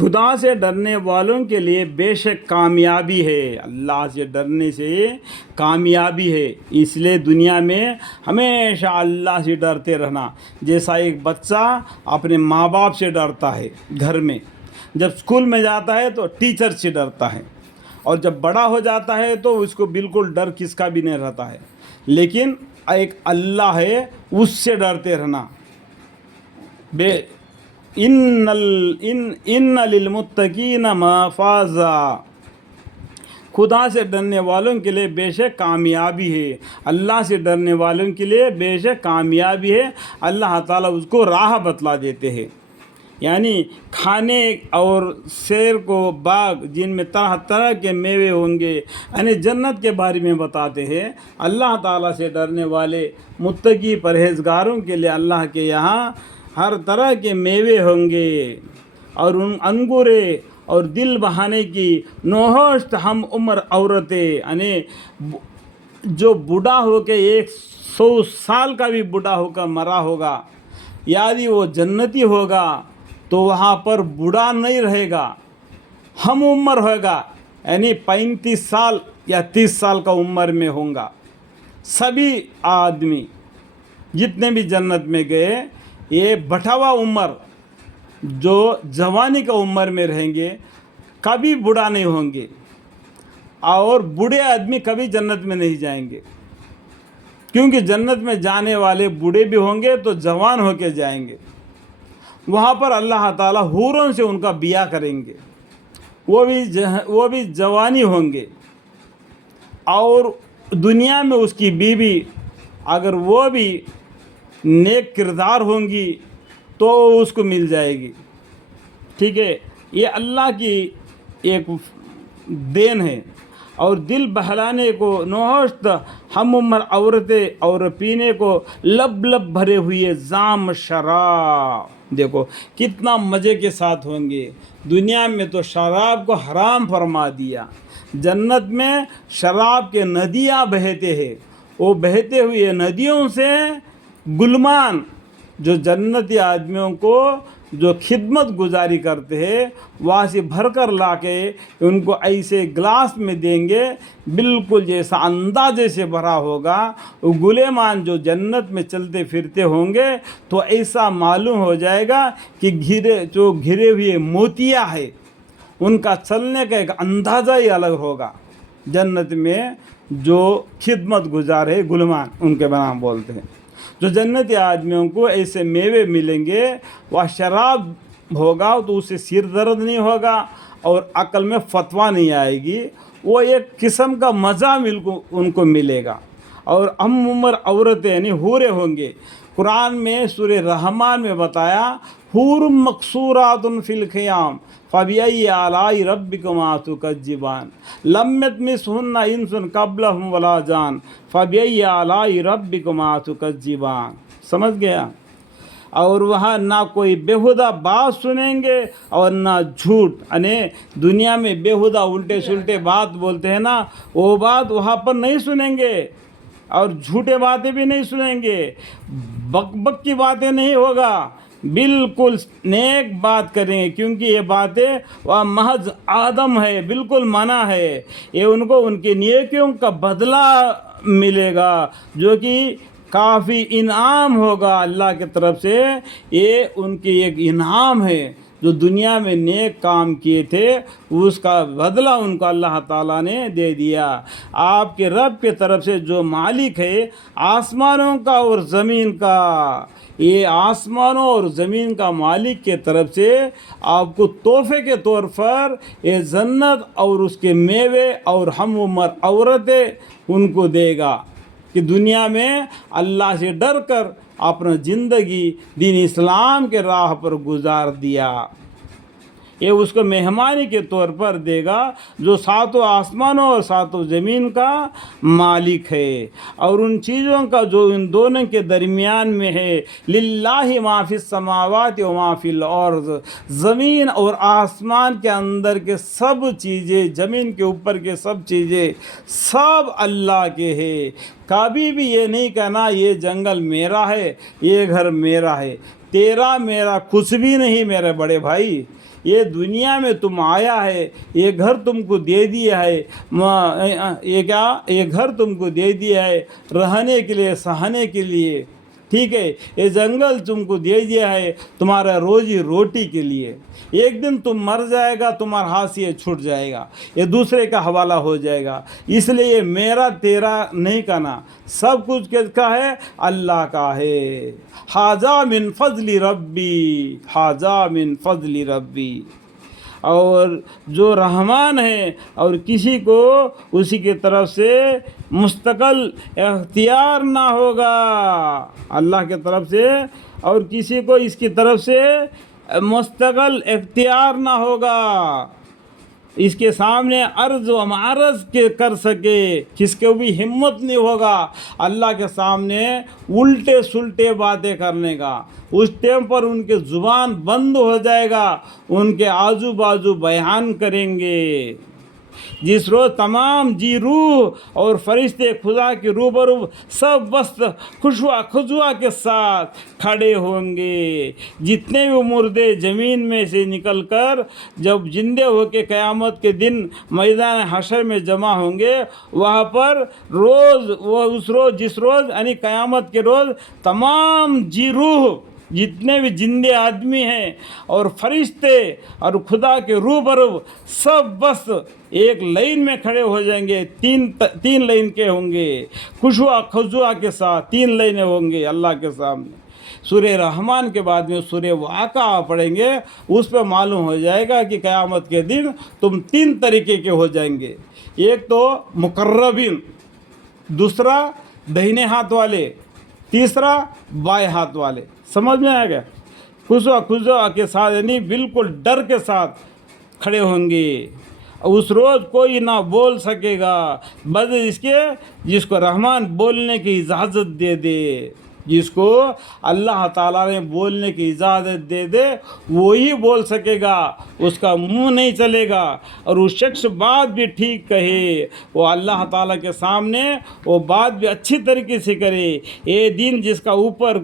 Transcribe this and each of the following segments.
خدا سے ڈرنے والوں کے لیے بے شک کامیابی ہے، اللہ سے ڈرنے سے کامیابی ہے۔ اس لیے دنیا میں ہمیشہ اللہ سے ڈرتے رہنا، جیسا ایک بچہ اپنے ماں باپ سے ڈرتا ہے گھر میں، جب اسکول میں جاتا ہے تو ٹیچر سے ڈرتا ہے، اور جب بڑا ہو جاتا ہے تو اس کو بالکل ڈر کس کا بھی نہیں رہتا ہے، لیکن ایک اللہ ہے اس سے ڈرتے رہنا۔ ان للمتقین مفازا، خدا سے ڈرنے والوں کے لیے بے شک کامیابی ہے، اللہ سے ڈرنے والوں کے لیے بے شک کامیابی ہے۔ اللہ تعالیٰ اس کو راہ بتلا دیتے ہیں، یعنی کھانے اور سیر کو باغ جن میں طرح طرح کے میوے ہوں گے، یعنی جنت کے بارے میں بتاتے ہیں۔ اللہ تعالیٰ سے ڈرنے والے متقی پرہیزگاروں کے لیے اللہ کے یہاں ہر طرح کے میوے ہوں گے، اور ان انگورے اور دل بہانے کی نوحشت ہم عمر عورتیں، یعنی جو بوڑھا ہو کے 100 سال کا بھی بوڑھا ہو کر مرا ہوگا، یعنی وہ جنتی ہوگا تو وہاں پر بوڑھا نہیں رہے گا، ہم عمر ہوگا، یعنی 35 سال یا 30 سال کا عمر میں ہوں گا۔ سبھی آدمی جتنے بھی جنت میں گئے، یہ بٹھاوا عمر جو جوانی کا عمر میں رہیں گے، کبھی بوڑھا نہیں ہوں گے، اور بوڑھے آدمی کبھی جنت میں نہیں جائیں گے، کیونکہ جنت میں جانے والے بوڑھے بھی ہوں گے تو جوان ہو کے جائیں گے۔ وہاں پر اللہ تعالیٰ حوروں سے ان کا بیاہ کریں گے، وہ بھی جوانی ہوں گے، اور دنیا میں اس کی بیوی اگر وہ بھی نیک کردار ہوں گی تو اس کو مل جائے گی، ٹھیک ہے۔ یہ اللہ کی ایک دین ہے۔ اور دل بہلانے کو نوحشت ہم عمر عورتیں، اور پینے کو لب لب بھرے ہوئے جام شراب، دیکھو کتنا مزے کے ساتھ ہوں گے۔ دنیا میں تو شراب کو حرام فرما دیا، جنت میں شراب کے ندیاں بہتے ہیں، وہ بہتے ہوئے ندیوں سے غلامان جو جنتی آدمیوں کو جو خدمت گزاری کرتے ہیں، وہاں سے بھر کر لا کے ان کو ایسے گلاس میں دیں گے، بالکل جیسا اندازے سے بھرا ہوگا۔ وہ غلامان جو جنت میں چلتے پھرتے ہوں گے تو ایسا معلوم ہو جائے گا کہ گھرے ہوئے موتیاں ہے، ان کا چلنے کا ایک اندازہ ہی الگ ہوگا۔ جنت میں جو خدمت گزار ہے غلامان، ان کے نام بولتے ہیں۔ جو جنتی آدمیوں کو ایسے میوے ملیں گے، وہ شراب ہوگا تو اسے سر درد نہیں ہوگا اور عقل میں فتویٰ نہیں آئے گی، وہ ایک قسم کا مزہ ان کو ملے گا۔ اور ہم عمر عورتیں یعنی حورے ہوں گے۔ قرآن میں سورہ رحمان میں بتایا، حور مقصورات فی الخیام فبأی آلاء ربکما تکذبان لم یطمثہن انس قبلہم ولا جان فبأی آلاء ربکما تکذبان۔ سمجھ گیا؟ اور وہاں نہ کوئی بیہودہ بات سنیں گے اور نہ جھوٹ، یعنی دنیا میں بیہودہ الٹے سلٹے بات بولتے ہیں نا، وہ بات وہاں پر نہیں سنیں گے، اور جھوٹے باتیں بھی نہیں سنیں گے، بک بک کی باتیں نہیں ہوگا، بالکل نیک بات کریں، کیونکہ یہ باتیں وہ محض آدم ہے، بالکل منع ہے، یہ ان کو ان کی نیکیوں کا بدلہ ملے گا، جو کہ کافی انعام ہوگا اللہ کی طرف سے۔ یہ ان کی ایک انعام ہے، جو دنیا میں نیک کام کیے تھے اس کا بدلہ ان کو اللہ تعالیٰ نے دے دیا۔ آپ کے رب کی طرف سے جو مالک ہے آسمانوں کا اور زمین کا، یہ آسمانوں اور زمین کا مالک کے طرف سے آپ کو تحفے کے طور پر یہ جنت اور اس کے میوے اور ہم عمر عورتیں ان کو دے گا، کہ دنیا میں اللہ سے ڈر کر اپنا زندگی دین اسلام کے راہ پر گزار دیا۔ یہ اس کو مہمانی کے طور پر دے گا، جو ساتوں آسمانوں اور ساتوں زمین کا مالک ہے، اور ان چیزوں کا جو ان دونوں کے درمیان میں ہے۔ للہ ما فی السماوات و ما فی الارض، زمین اور آسمان کے اندر کے سب چیزیں، زمین کے اوپر کے سب چیزیں، سب اللہ کے ہے۔ کبھی بھی یہ نہیں کہنا یہ جنگل میرا ہے، یہ گھر میرا ہے، تیرا میرا کچھ بھی نہیں میرے بڑے بھائی. یہ دنیا میں تم آیا ہے, یہ گھر تم کو دے دیا ہے, یہ گھر تم کو دے دیا ہے رہنے کے لیے, سہنے کے لیے, ٹھیک ہے. یہ جنگل تم کو دے دیا ہے تمہارا روزی روٹی کے لیے. ایک دن تم مر جائے گا, تمہارا ہاتھ سے یہ چھوٹ جائے گا, یہ دوسرے کا حوالہ ہو جائے گا. اس لیے یہ میرا تیرا نہیں کہنا, سب کچھ کس کا ہے؟ اللہ کا ہے. ھذا من فضل ربی, ھذا من فضل ربی. اور جو رحمان ہے اور کسی کو اسی کی طرف سے مستقل اختیار نہ ہوگا, اللہ کی طرف سے, اور کسی کو اس کی طرف سے مستقل اختیار نہ ہوگا, اس کے سامنے عرض و معرض کے کر سکے, کس کو بھی ہمت نہیں ہوگا اللہ کے سامنے الٹے سلٹے باتیں کرنے کا. اس ٹائم پر ان کے زبان بند ہو جائے گا, ان کے آزو بازو بیان کریں گے. جس روز تمام جی روح اور فرشتے خدا کے روبرو سب بس خضوع کے ساتھ کھڑے ہوں گے. جتنے بھی مردے زمین میں سے نکل کر جب زندے ہو کے قیامت کے دن میدان حشر میں جمع ہوں گے, وہاں پر اس روز جس روز یعنی قیامت کے روز تمام جی روح جتنے بھی زندے آدمی ہیں اور فرشتے اور خدا کے روبرو سب بس ایک لائن میں کھڑے ہو جائیں گے. تین لائن کے ہوں گے, خضوع کے ساتھ 3 لائنیں ہوں گے اللہ کے سامنے. سورہ رحمان کے بعد میں سورہ واقعہ پڑھیں گے, اس پہ معلوم ہو جائے گا کہ قیامت کے دن تم 3 طریقے کے ہو جائیں گے. ایک تو مقربین, دوسرا دہنے ہاتھ والے, تیسرا بائیں ہاتھ والے. سمجھ میں آئے گا؟ خضوع کے ساتھ یعنی بالکل ڈر کے ساتھ کھڑے ہوں گے. اس روز کوئی نہ بول سکے گا بس اس کے جس کو رحمان بولنے کی اجازت دے دے, جس کو اللہ تعالیٰ نے بولنے کی اجازت دے دے وہی بول سکے گا, اس کا منہ نہیں چلے گا. اور وہ شخص بات بھی ٹھیک کہے, وہ اللہ تعالیٰ کے سامنے وہ بات بھی اچھی طریقے سے کرے. یہ دن جس کا اوپر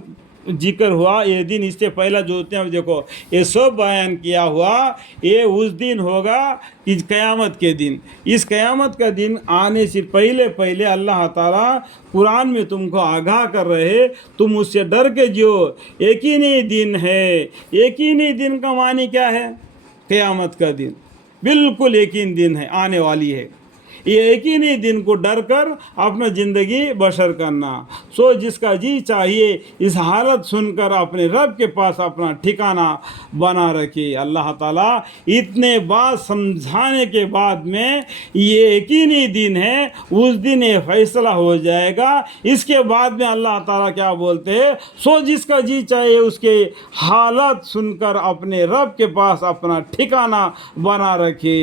ذکر ہوا, یہ دن اس سے پہلا جو ہوتے ہیں دیکھو یہ سب بیان کیا ہوا, یہ اس دن ہوگا اس قیامت کے دن. اس قیامت کا دن آنے سے پہلے اللہ تعالیٰ قرآن میں تم کو آگاہ کر رہے, تم اس سے ڈر کے جیو. یقینی دن ہے. یقینی دن کا معنی کیا ہے؟ قیامت کا دن بالکل یقین دن ہے, آنے والی ہے. یہ یقینی دن کو ڈر کر اپنا زندگی بسر کرنا. سو جس کا جی چاہیے اس حالت سن کر اپنے رب کے پاس اپنا ٹھکانہ بنا رکھے. اللہ تعالیٰ اتنے بات سمجھانے کے بعد میں یہ یقینی دن ہے, اس دن یہ فیصلہ ہو جائے گا. اس کے بعد میں اللہ تعالیٰ کیا بولتے ہیں؟ سو جس کا جی چاہیے اس کے حالت سن کر اپنے رب کے پاس اپنا ٹھکانہ بنا رکھے.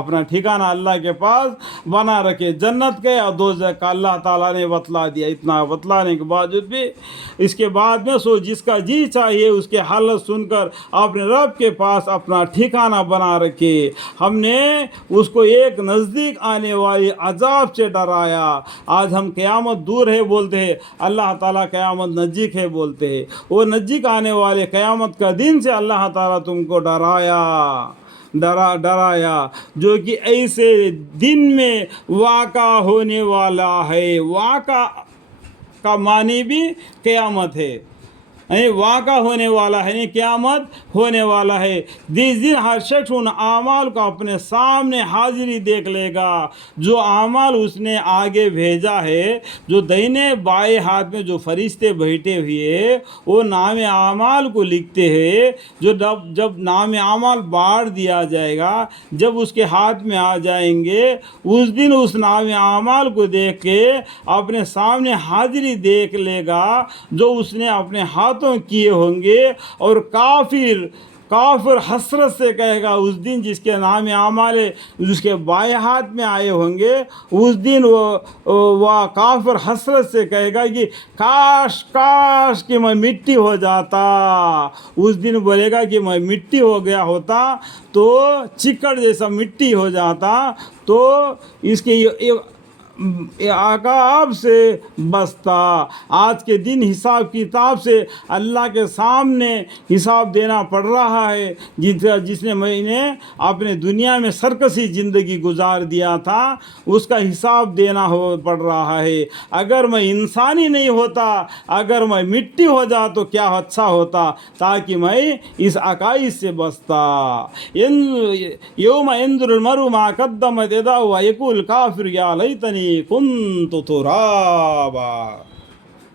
اپنا ٹھکانہ اللہ کے پاس بنا رکھے. جنت کے اور دوزخ کا اللہ تعالیٰ نے بتلا دیا. اتنا بتلانے کے باوجود بھی اس کے بعد میں سو جس کا جی چاہیے اس کے حالت سن کر اپنے رب کے پاس اپنا ٹھکانہ بنا رکھے. ہم نے اس کو ایک نزدیک آنے والی عذاب سے ڈرایا. آج ہم قیامت دور ہے بولتے ہیں, اللہ تعالیٰ قیامت نزدیک ہے بولتے ہیں. وہ نزدیک آنے والے قیامت کا دن سے اللہ تعالیٰ تم کو ڈرایا جو کہ ایسے دن میں واقع ہونے والا ہے. واقع کا معنی بھی قیامت ہے, واقع ہونے والا ہے, قیامت ہونے والا ہے. جس دن ہر شخص ان اعمال کو اپنے سامنے حاضری دیکھ لے گا. جو اعمال اس نے آگے بھیجا ہے, جو دہنے بائیں ہاتھ میں جو فرشتے بیٹھے ہوئے وہ نام اعمال کو لکھتے ہیں. جو جب نام اعمال بانٹ دیا جائے گا, جب اس کے ہاتھ میں آ جائیں گے, اس دن اس نام اعمال کو دیکھ کے اپنے سامنے حاضری دیکھ لے گا جو اس نے اپنے ہاتھ کیے ہوں گے. اور کافر حسرت سے کہے گا اس دن جس کے نام اعمال جس کے بائیں ہاتھ میں آئے ہوں گے, اس دن وہ کافر حسرت سے کہے گا کہ کاش کہ میں مٹی ہو جاتا. اس دن بولے گا کہ میں مٹی ہو گیا ہوتا تو چکڑ جیسا مٹی ہو جاتا. تو اس کے عقاب سے بستا. آج کے دن حساب کتاب سے اللہ کے سامنے حساب دینا پڑ رہا ہے. جس نے میں نے اپنے دنیا میں سرکسی زندگی گزار دیا تھا اس کا حساب دینا پڑ رہا ہے. اگر میں انسانی نہیں ہوتا، اگر میں مٹی ہو جا تو کیا اچھا ہوتا، تاکہ میں اس عقائد سے بستا. یوم ينظر المرء ما قدمت يداه ويقول الكافر يا ليتني كنت ترابا.